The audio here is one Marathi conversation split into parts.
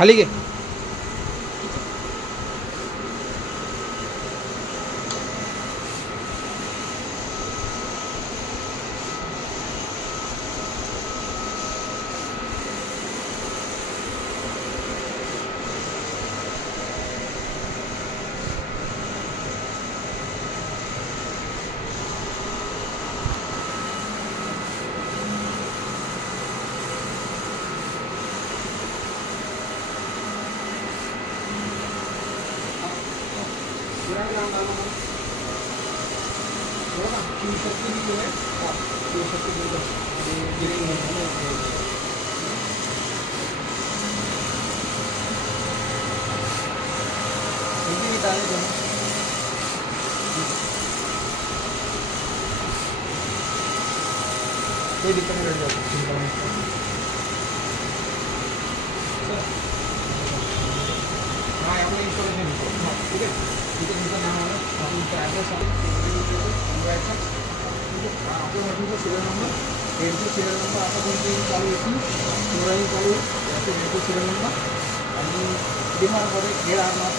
खाली घे. ते डिपेंड हाँ आपण इन्फॉर्मेशन देतो. ठीक आहे. तिथे तुमचं नाव आलं, तुमचा ॲड्रेस आला, समजायचा. आपल्या हॉटेलचा सिरियल नंबर, हेडचा सिरियल नंबर, आता कोणती चालू येतील, चोराई चालू याचे हेडचा सिरियल नंबर आणि बिहारमध्ये हेड आरमार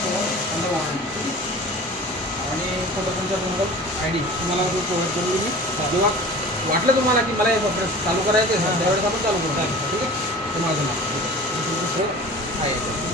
अंडर वॉरंटी आणि तुमचा नंबर आय डी तुम्हाला प्रोव्हाइड करून देईल. जेव्हा वाटलं तुम्हाला की मला हे चालू करायचं आहे त्यावेळेस आपण चालू करू. ठीक आहे. ते माझं नाव आहे.